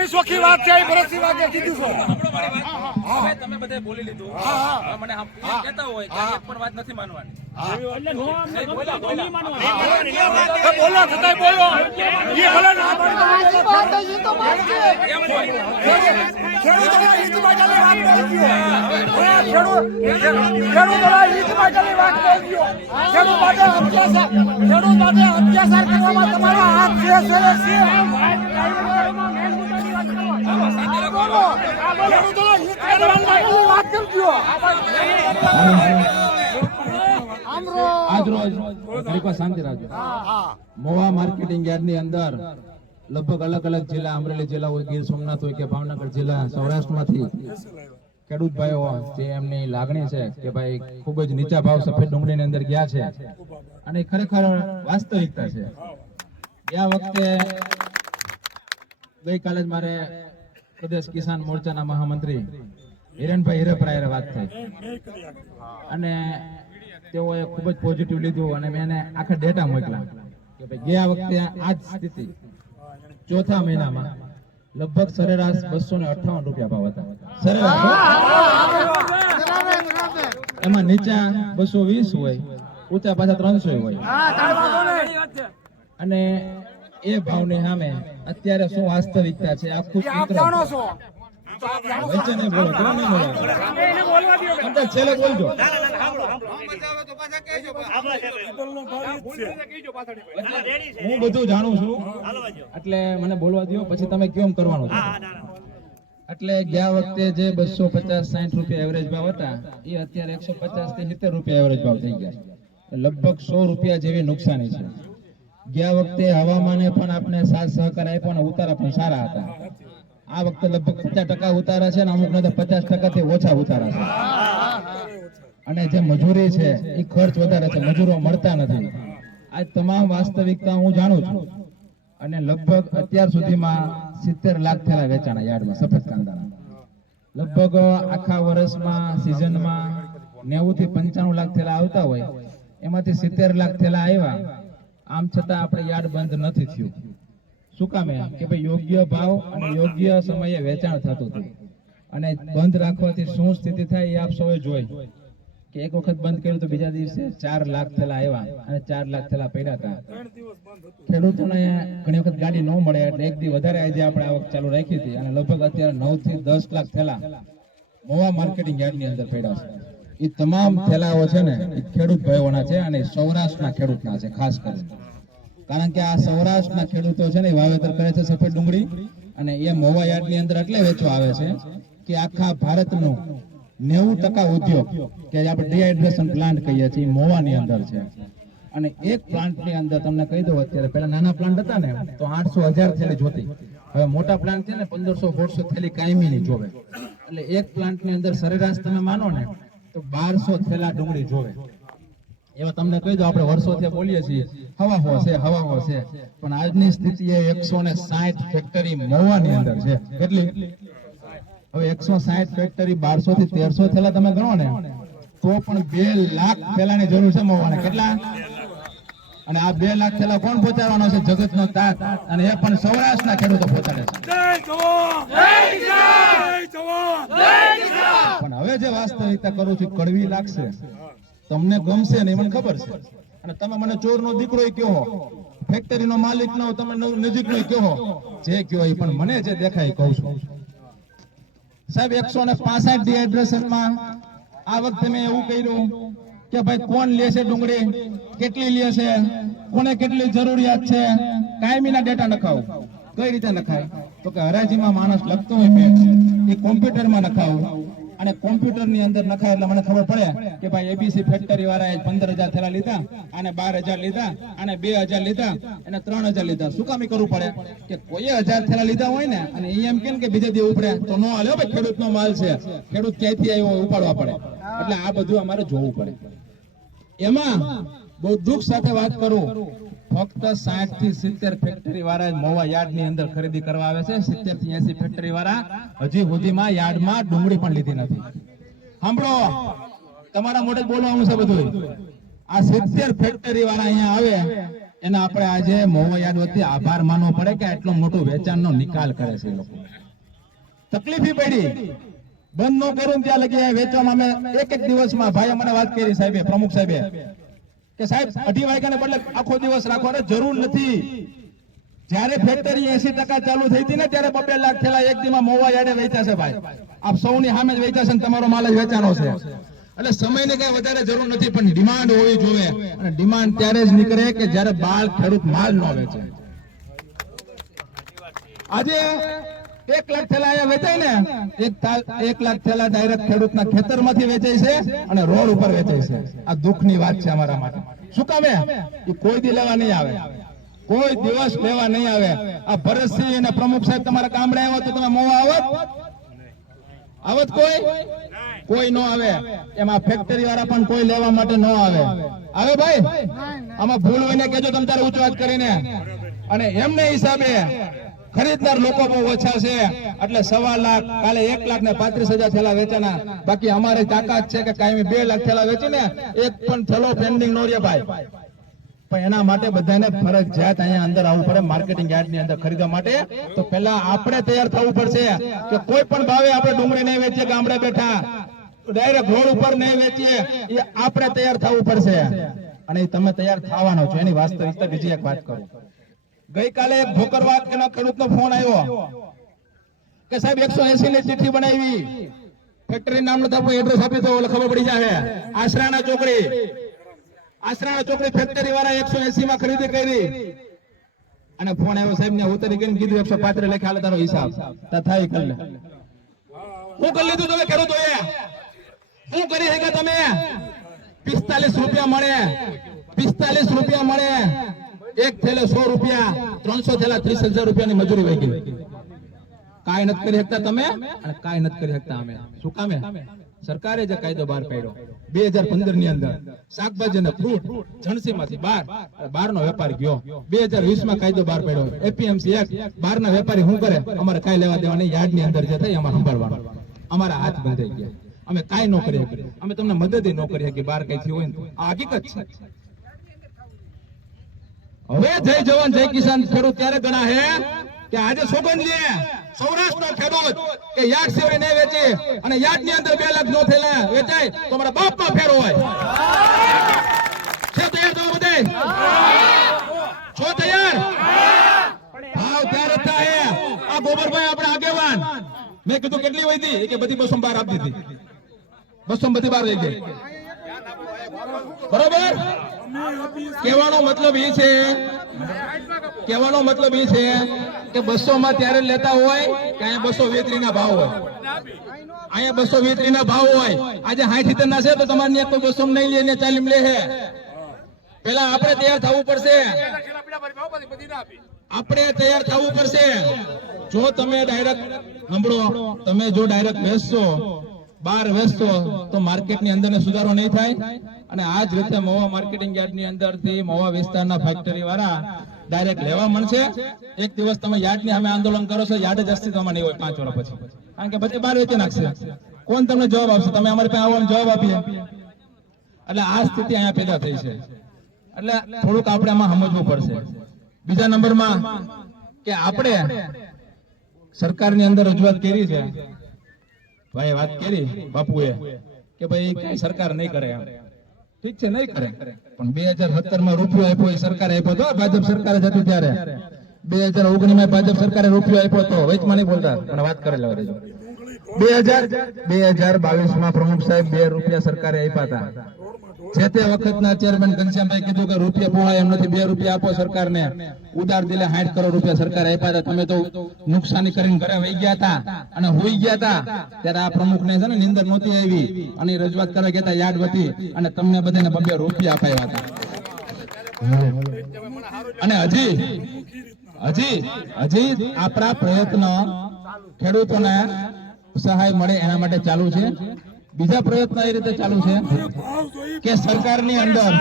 બોલવાની ચોખ્ખી વાત છે એ ભરતસિંહ વાગે કીધું છે. તમે બધે બોલી લીધું. હા, હા. મને કહેતા હોય કે એક પણ વાત નથી માનવાની. બોલો છતાંય બોલો. એ ભલે ના પાડે એમ હોય ખેડૂતોના હિત માટેની વાત બોલજો. હા, ખેડૂતોના હિત માટેની વાત બોલજો. ખેડૂત માટે અત્યાચાર ખેડૂત માટે અત્યાચાર કરવામાં તમારો હાથ છે છે. ને છે. બોલો. ખેડૂતોના હિત માટેની વાત કરજો. આજ રોજ ઘડીક વાર શાંતિ મોવા માર્કેટિંગ યાર્ડની અંદર લગભગ અલગ અલગ જિલ્લા અમરેલી જિલ્લા હોય ગીર સોમનાથ હોય કે ભાવનગર જિલ્લા સૌરાષ્ટ્રમાંથી ખેડૂત ભાઈઓ જે એમની લાગણી છે કે ભાઈ ખૂબ જ નીચા ભાવ સફેદ ડુંગળીની અંદર ગયા છે અને ખરેખર વાસ્તવિકતા છે ગયા વખતે ગઈકાલે જ મારે પ્રદેશ કિસાન મોરચાના મહામંત્રી હિરેનભાઈ હિરેપરાયરે વાત થઈ અને તેઓએ ખૂબ જ પોઝિટિવ લીધું અને મેં એને આખા ડેટા મોકલા કે ભાઈ ગયા વખતે આ જ સ્થિતિ. ચોથા મહિનામાં લગભગ સરેરાશ બસો ને અઠાવન રૂપિયા ભાવ હતા. સરેરાશ. એમાં નીચા બસો વીસ હોય ઊંચા પાછા ત્રણસો હોય. અને એ ભાવની સામે અત્યારે શું વાસ્તવિકતા છે? આખું ચિત્ર જાણો છો. વચ્ચે નહીં બોલો તમે નહીં બોલો. અંદર છેલ્લે બોલજો હું બધું જાણું છું. એટલે મને બોલવા દો પછી તમે કેમ કરવાનું એટલે ગયા વખતે જે બસો પચાસ સાઠ રૂપિયા એવરેજ ભાવ હતા એ અત્યારે એકસો પચાસથી સિત્તેર રૂપિયા એવરેજ ભાવ થઈ ગયા લગભગ સો રૂપિયા જેવી નુકસાની છે. ગયા વખતે હવામાને પણ આપણે સાથ સહકાર આપ્યો અને ઉતારા પણ સારા હતા. આ વખતે લગભગ પચાસ ટકા ઉતારા છે ને અમુક ને પચાસ ટકા થી ઓછા ઉતારા છે. અને જે મજૂરી છે એ ખર્ચ વધારે છે, મજૂરો મળતા નથી. આ તમામ વાસ્તવિકતા હું જાણું છું. અને લગભગ અત્યાર સુધીમાં સિત્તેર લાખ થયેલા વેચાણા યાર્ડમાં, સફેદ કાંદાના. લગભગ આખા વર્ષમાં, સિઝનમાં નેવું થી પંચાણું લાખ થયેલા આવતા હોય. એમાંથી સિત્તેર લાખ થયેલા આવ્યા. આમ છતાં આપણે યાર્ડ બંધ નથી થયું. શું કામે કે ભાઈ યોગ્ય ભાવ અને યોગ્ય સમયે વેચાણ થતું હતું. અને બંધ રાખવાથી શું સ્થિતિ થાય એ આપ સૌએ જોઈ. કે એક વખત બંધ કર્યું તો બીજા દિવસે ચાર લાખ થયેલા આવ્યા અને ચાર લાખ થયેલા પડ્યા હતા. ખેડૂતોને ઘણી વખત ગાડી ન મળે એટલે એક દી વધારે આજે આપણે આવક ચાલુ રાખી હતી અને લગભગ અત્યારે નવથી દસ લાખ થયેલા મોવા માર્કેટિંગ યાર્ડની અંદર પડ્યા છે. એ તમામ થેલાઓ છે ને એ ખેડૂત ભાઈઓના છે અને સૌરાષ્ટ્રના ખેડૂતના છે, ખાસ કરીને. કારણ કે આ સૌરાષ્ટ્રના ખેડૂતો છે ને વાવેતર કરે છે સફેદ ડુંગળી અને એ મોવા યાર્ડની અંદર એટલે વેચવા આવે છે કે આખા ભારતનું નેવું ટકા ઉદ્યોગ, કે આપણે ડિહાઇડ્રેશન પ્લાન્ટ કહીએ છીએ મોવાની અંદર છે. અને એક પ્લાન્ટની અંદર તમને કહી દઉં, અત્યારે પેલા નાના પ્લાન્ટ હતા ને, તો આઠસો હજાર થેલી જોતી. હવે મોટા પ્લાન્ટ છે ને, પંદરસો સોળસો થેલી કાયમીની જોવે. એટલે એક પ્લાન્ટની અંદર સરેરાશ તમે માનો ને તો બારસો થેલા ડુંગળી જોવે. એવા તમને કહી દો આપણે વર્ષોથી બોલીએ છીએ હવા હો છે હવા હો છે. પણ આજની સ્થિતિ એ એકસો ને સાઠ ફેક્ટરી મોવાની અંદર છે. કેટલી? હવે એકસો સાઠ ફેક્ટરી બારસો થી તેરસો થેલા તમે ગણો ને તો પણ બે લાખ થેલાની જરૂર છે મોવાને. કેટલા? અને આ બે લાખ થેલા કોણ પહોંચાડવાનો છે? જગતનો તાત. અને એ પણ સૌરાષ્ટ્રના ખેડૂતો પહોંચાડે છે. જય જવાન! જય જવાન! પણ હવે જે વાસ્તવિકતા કરું છું કડવી લાગશે. તમને ગમશે નહીં, મને ખબર છે. અને તમે મને ચોર નો દીકરો કહો. ફેક્ટરી નો માલિક નો તમે નજીક નો કહો. જે કહો એ પણ મને જે દેખાય કહું છું. સાહેબ, એકસો ને પાસઠ ડિહાઇડ્રેશનમાં આ વખતે મેં એવું કર્યું કે ભાઈ, કોણ લે છે ડુંગળી? કેટલી લે છે? કોને કેટલી જરૂરિયાત છે? કાયમીના ડેટા નખાવું. કઈ રીતે નખાય? તો કે હરાજીમાં માણસ લખતો હોય મેં. એ કોમ્પ્યુટરમાં નખાવું. અને કોમ્પ્યુટરની અંદર નખાય એટલે મને ખબર પડે કે ભાઈ એબીસી ફેક્ટરી વાળાએ પંદર હજાર થેલા લીધા અને બાર હજાર લીધા અને બે હજાર લીધા એને ત્રણ હજાર લીધા. શું કામ કરવું પડે? કે કોઈએ હજાર થેલા લીધા હોય ને અને ઈ એમ કેમ કે બીજે દી ઉપડે? તો નો હાલ્યો ભાઈ ખેડૂત નો માલ છે. ખેડૂત ક્યાંથી આવ્યો ઉપાડવા પડે. એટલે આ બધું અમારે જોવું પડે. એમાં બહુ દુઃખ સાથે વાત કરું. ફક્ત સાઠથી સિત્તેર ફેક્ટરી વાળા મોવા યાર્ડની અંદર ખરીદી કરવા આવે છે. સિત્તેરથી એસી ફેક્ટરી વાળા હજી સુધીમાં યાર્ડમાં ડુંગળી પણ લીધી નથી. સાંભળો, તમારા મોઢે બોલવાનું છે બધું આ સિત્તેર ફેક્ટરી વાળા અહીંયા આવે, એને આપણે આજે મોવા યાદ વતી આભાર માનવો પડે કે આટલો મોટો વેચાણનો નિકાલ કરે છે લોકો. તકલીફી પડી. બંધ ન કરું ત્યાં લગી વેચવામાં અમે એક એક દિવસમાં ભાઈ અમને વાત કરી સાહેબે, પ્રમુખ સાહેબે. કે સાહેબ, અઢી વાગ્યાને બદલે આખો દિવસ રાખવાની જરૂર નથી. જ્યારે ફેક્ટરી એસી ટકા ચાલુ થઈ હતી ને, ત્યારે બબે લાખ થયેલા એક દીમાં મોવા યાડે વેચ્યા છે ભાઈ. આપ સૌની સામે જ વેચ્યા છે ને તમારો માલ જ વેચાનો છે. એટલે સમયની કઈ વધારે જરૂર નથી, પણ ડિમાન્ડ હોવી જોઈએ. અને ડિમાન્ડ ત્યારે જ નીકળે કે જ્યારે બાળ ખેડૂત માલ ન વેચે. આજે એક લાખ થેલા અહીંયા વેચાય ને એક એક લાખ થેલા ડાયરેક્ટ ખેડૂતના ખેતરમાંથી વેચાય છે અને રોડ ઉપર વેચાય છે. આ દુઃખની વાત છે અમારા માટે. શું કામે એ કોઈ દી લેવા નહીં આવે. કોઈ દિવસ લેવા નહીં આવે. આ ભરતસિંહ અને પ્રમુખ સાહેબ તમારા ગામડે આવ્યા તો તમે મોવા આવત? આવત કોઈ? કોઈ નો આવે. એમાં ફેક્ટરી વાળા પણ કોઈ લેવા માટે ન આવે. આવે ભાઈ? આમાં ભૂલ હોય ને કેજો તમે તારે ઊંચો વાત કરીને. અને એમને હિસાબે ખરીદદાર લોકો બહુ ઓછા છે. એટલે સવા લાખ, કાલે એક લાખ ને પાંત્રીસ હજાર થેલા વેચાના. બાકી અમારે તાકાત છે કે કાયમી બે લાખ થેલા વેચીને એક પણ થેલો પેન્ડિંગ નો રે ભાઈ. પણ એના માટે બધાને ફરજિયાત અહીંયા અંદર આવવું પડે માર્કેટિંગ યાર્ડની અંદર ખરીદવા માટે. તો પહેલા આપણે તૈયાર થવું પડશે કે કોઈ પણ ભાવે આપણે ડુંગળી નહીં વેચીએ, ગામડે બેઠા ડાયરેક્ટ રોડ ઉપર નહીં વેચીએ, એ આપણે તૈયાર થવું પડશે. અને તમે તૈયાર થવાનો છો, એની વાસ્તવિકતા બીજી એક વાત કરું. ગઈકાલે ભોકરવાડ એના ખેડૂતનો ફોન આવ્યો કે સાહેબ એકસો એસી ની ચિઠ્ઠી બનાવી. ફેક્ટરી નામ નથી એડ્રેસ આપી તો ખબર પડી જાય આશરાના ચોકડી. આશરાના ચોકડી ફેક્ટરી વાળા એકસો એસી માં ખરીદી કરી. અને ફોન આવ્યો, સાહેબ, ને ઉતરી ગઈને કીધું, એકસો પાત્ર લખ્યા હાલ તારો હિસાબ. થાય તમે કરી લીધું તમે ખેડૂતોએ શું કરી શકે તમે? પિસ્તાલીસ રૂપિયા મળે. પિસ્તાલીસ રૂપિયા મળે. એક થેલે સો રૂપિયા, ત્રણસો થેલા ત્રીસ હજાર રૂપિયાની મજૂરી વહી ગઈ. કાંઈ નથી કરી શકતા તમે, અને કાંઈ નથી કરી શકતા અમે. શું કામે સરકારે જે કાયદો બહાર પાડ્યો, બે હજાર પંદરની અંદર શાકભાજી અને ફ્રૂટ જણસી માંથી બાર બાર નો વેપાર ગયો. બે હજાર વીસમાં કાયદો બહાર પાડ્યો. એપીએમસી એક બાર ના વેપારી શું કરે? અમારે કાંઈ લેવા દેવાની યાર્ડની અંદર જે થાય અમારે સંભાળવાનું. અમારા હાથ બંધાઈ ગયા. અમે કાંઈ ન કરી અમે તમને મદદ ન કરી શકીએ, બહાર કઈ થયું હોય. આ હકીકત છે. હવે જય જવાન, જય કિસાન. ખેડૂત ત્યારે ગણા હે કે આજે સોગંદ લે સૌરાષ્ટ્રનો ખેડૂત કે યાદ સિવાય નહીં વેચે અને યાદની અંદર બે લાખ નો થયેલા વેચાય તો મારા બાપમાં ફેર હોય. છે તૈયાર તો બધે? છો તૈયાર? ભાવ ત્યારે થાય આ ગોબરભાઈ આપણે આગેવાન. મેં કીધું કેટલી વધી કે બધી બસો બાર આપી દીધી. બસો બધી બાર રહી ગઈ. બરોબર? કહેવાનો મતલબ એ છે, કહેવાનો મતલબ એ છે કે બસો માં ત્યારે લેતા હોય કે અહીંયા બસો વેતરી ના ભાવ હોય. અહીંયા બસો વેતરી ના ભાવ હોય. આજે સાઠ સિત્તેર ના છે તો તમારે કોઈ બસો નહીં લે ને ચાલીમ લે છે પેલા આપણે તૈયાર થવું પડશે. આપણે તૈયાર થવું પડશે. જો તમે ડાયરેક્ટ સાંભળો, તમે જો ડાયરેક્ટ વેચશો બાર વેચશો તો માર્કેટની અંદર સુધારો નહીં થાય. અને આ જ રીતે મહુવા માર્કેટિંગ યાર્ડની અંદરથી મહુવા વિસ્તારના ફેક્ટરી વાળા ડાયરેક્ટ લેવા મળશે. એક દિવસ તમે યાર્ડની સામે આંદોલન કરો છો, યાર્ડ જ અસ્તિત્વમાં નહીં હોય પાંચ વર્ષ પછી. કારણ કે પછી બાર વેચી નાખશે. કોણ તમને જવાબ આપશે? તમે અમારી પાસે આવવાનો જવાબ આપીએ. એટલે આ સ્થિતિ અહીંયા પેદા થઈ છે. એટલે થોડુંક આપણે આમાં સમજવું પડશે. બીજા નંબરમાં કે આપણે સરકારની અંદર રજૂઆત કરી છે. ભાઈ વાત કરી, બાપુએ, કે ભાઈ કઈ સરકાર નહીં કરે એમ. ઠીક છે, નહીં કરે. પણ બે હજાર સત્તરમાં રૂપિયો આપ્યો એ સરકારે આપ્યો તો ભાજપ સરકારે જ હતી ત્યારે. બે હજાર ઓગણીસમાં ભાજપ સરકારે રૂપિયો આપ્યો તો, વચમાં નહીં બોલતા. પણ વાત કરે લેવા દેજો. બે હજાર બે હજાર બાવીસમાં પ્રમુખ સાહેબ બે રૂપિયા સરકારે આપ્યા હતા. જે તે વખતના ચેરમેન ઘનશ્યામભાઈ કીધું કે રૂપિયા પોહાય એમ નથી, બે રૂપિયા આપો સરકારને. ઉદાર દિલે સાઠ કરોડ રૂપિયા સરકારે આપ્યા હતા. તમે તો નુકસાની કરીને ઘરે વહી ગયા હતા અને હોઈ ગયા હતા. ત્યારે આ પ્રમુખને છે ને નિંદર નહોતી આવી અને રજૂઆત કરવા ગયા યાદ હતી અને તમને બધાને બબે રૂપિયા અપાયા હતા. અને હજી હજી હજી આપણા પ્રયત્ન ખેડૂતોને સહાય મળે એના માટે ચાલુ છે. બીજા પ્રયત્ન એ રીતે ચાલુ છે કે સરકારની અંદર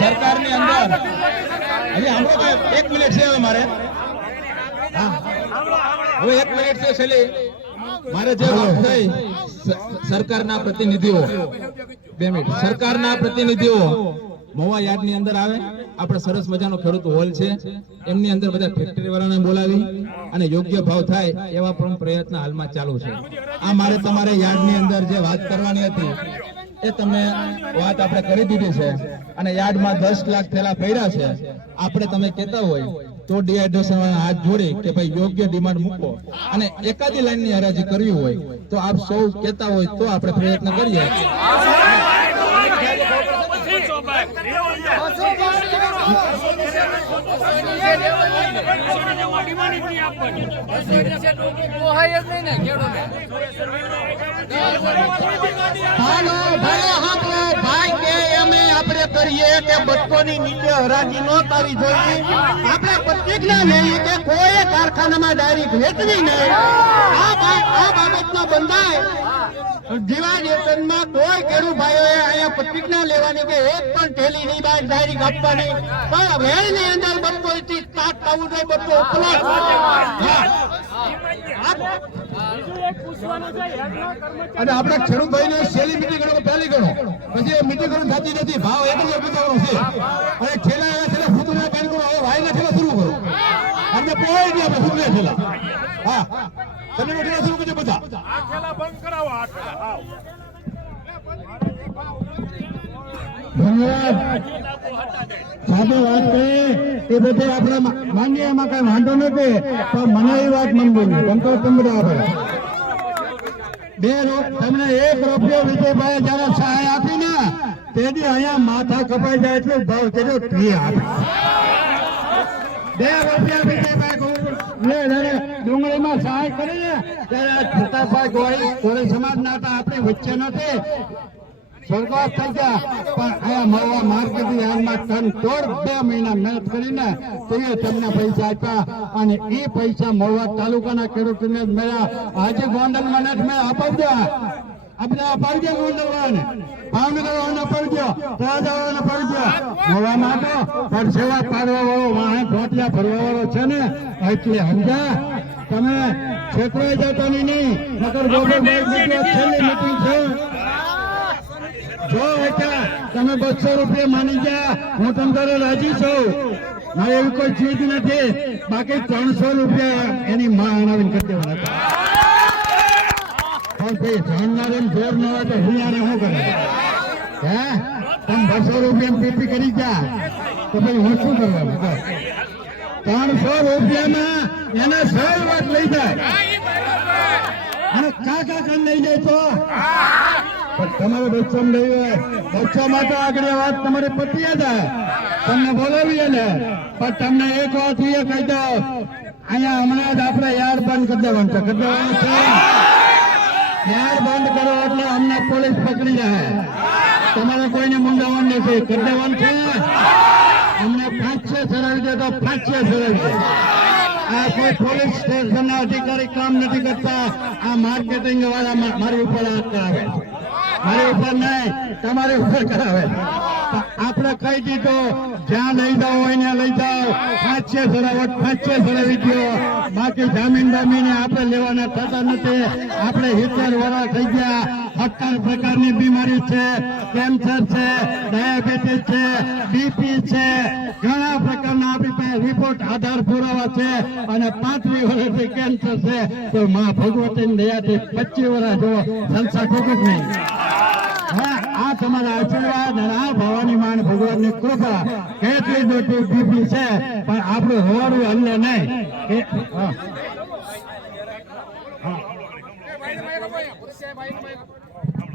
સરકારની અંદર હજી સાંભળો તો એક મિનિટ છે હવે મારે. હવે એક મિનિટ છે છેલ્લી. મારે જે વાત થઈ સરકારના પ્રતિનિધિઓ. બે મિનિટ. સરકારના પ્રતિનિધિઓ. મોવા યાર્ડની અંદર આવે. આપણે સરસ મજાનો ખેડૂત હોલ છે. એમની અંદર બધા ફેક્ટરી વાળાને બોલાવી અને યોગ્ય ભાવ થાય એવા પણ પ્રયત્ન હાલમાં ચાલુ છે. આ મારે તમારે યાર્ડની અંદર જે વાત કરવાની હતી, એ તમે વાત આપણે કરી દીધી છે અને યાર્ડમાં દસ લાખ થેલા પડ્યા છે. આપણે તમે કહેતા હોય તો ડિહાઇડ્રેશન હાથ જોડી કે ભાઈ યોગ્ય ડિમાન્ડ મૂકો. અને એકાદી લાઈનની હરાજી કરવી હોય તો આપ સૌ કહેતા હોય તો આપણે પ્રયત્ન કરીએ હાલો ભલે હાંભળો ભાઈ કે અમે આપણે કરીએ કે બચ્ચોની નીચે હરાજી ન કરવી જોઈએ? આપણે પ્રતિજ્ઞા લઈએ કે કોઈ કારખાનામાં ડાયરેક્ટ વેચવી નહીં. આ બા- આ બંધાય જીવાદેશનમાં કોઈ ખેડૂત ભાઈઓએ અહીંયા પ્રતિજ્ઞા લેવાની કે એક પણ થેલી ની બાદ ડાયરેક્ટ આપવાની પણ વેળની અંદર બચ્ચો થી સ્ટાર્ટ થવું જોઈએ બચ્ચો ઉપલબ્ધ અને આપણે ખેડૂત ભાઈને છેલ્લી મીટિંગ ગણો પહેલી ગણો. પછી મીટિંગ ગણો થતી નથી, ભાવ એક જ બતાવવાનો છે. અને છેલ્લા એના છેલ્લા ફૂટના પહેલું હવે ના છેલ્લા શરૂ કરો. અમને કોઈ નહીં આપણે ફૂટના છેલ્લા હા. તમે ઠેલા શરૂ કરજો બધા? ધન્યવાદ. સાથે વાત કરીએ એ બધે આપણે માનીએ એમાં કઈ વાંધો નથી પણ મને એ વાત નથી. બંકો આપણે બે તમને એક રૂપિયો વિજયભાઈ જયારે સહાય આપી ને તેથી અહીંયા માથા કપાઈ જાય એટલું ભાવ ફી બે રૂપિયા વિજયભાઈ ડુંગળીમાં સહાય કરી ને ત્યારે આ છતાભાઈ ગોળી ગોળી સમાજના હતા, આપણી વચ્ચે નથી સ્વર્ગવાસ થઈ ગયા, પણ અહીંયા મળવા માર્કેટિંગ હાલમાં ટન દોઢ બે મહિના મહેનત કરીને તે તમને પૈસા આપ્યા અને એ પૈસા મળવા તાલુકાના ખેડૂતોને જ મળ્યા. આજે ગોંડલમાં નથી, મેં અપાવજો આપણે અપાવજો ગોંડલવાને ભાવનગર વાળાને અપાવજો તળાજા વાળાને અપાવજો મળવામાં તો પરસેવા પાડવા વાળો વાહન ભરવા વાળો છે ને એટલે સમજા તમે છેતરાઈ જતા નહીં નકર બીજો છેલ્લી મીટિંગ છે. જો બેટા તમે બસો રૂપિયા માની ગયા હું તમારે રાજી છું. મારે એવી કોઈ ચીજ નથી. બાકી ત્રણસો રૂપિયા એની માં આણાવીને કરી દેવાના ભાઈ રૂપિયા પીપી કરી? ગયા. તો ભાઈ હું શું કરવાનું? ત્રણસો રૂપિયામાં એને સૌ વાત લઈ જાય. અને કાકા કન લઈ જાય તો? તમારે બચ્ચો લઈ હોય બચ્ચોમાં આગળ વાત તમારી પતી જાય તમને બોલાવીએ ને પણ તમને એક વાત કહી દઉં. અહીંયા હમણાં જ આપણે યાર બંધ કરી દેવાનું છે. કરી દેવાનું છે. યાર બંધ કરો એટલે અમને પોલીસ પકડી જાય તમારે કોઈને મુંડાવવાનું નથી. કરી દેવાનું છે? અમને ફાંચે ચડાવી દે તો ફાંચે ચડાવી દે. આ કોઈ પોલીસ સ્ટેશન ના અધિકારી કામ નથી કરતા. આ માર્કેટિંગ વાળા મારી ઉપર હાથ કરાવે મારી ઉપર નહીં, તમારી ઉપર કરાવે આપણે કહી દીધું, જ્યાં લઈ જાઓ હોય લઈ જાઓ. પાંચસે સરાવટ પાંચસે સરાવી ગયો બાકી જામીન બામીને આપણે લેવાના થતા નથી. આપણે હિતર વાળા થઈ ગયા. સત્તર પ્રકારની બીમારી છે, કેન્સર છે, ડાયાબિટીસ છે, બીપી છે. ઘણા પ્રકારના આપણી પાસે રિપોર્ટ આધાર પુરાવા છે અને પાંચમી વર્ષથી કેન્સર છે. તો માં ભગવતીની દયાથી પચીસ વર્ષ જો સંસાર ખોટું નહીં. તમારા આશીર્વાદ અને આ ભવાની માન ભગવાનની કૃપા કેટલી મોટી બીપી છે. પણ આપણું હોવાનું હલ્લે નહીં.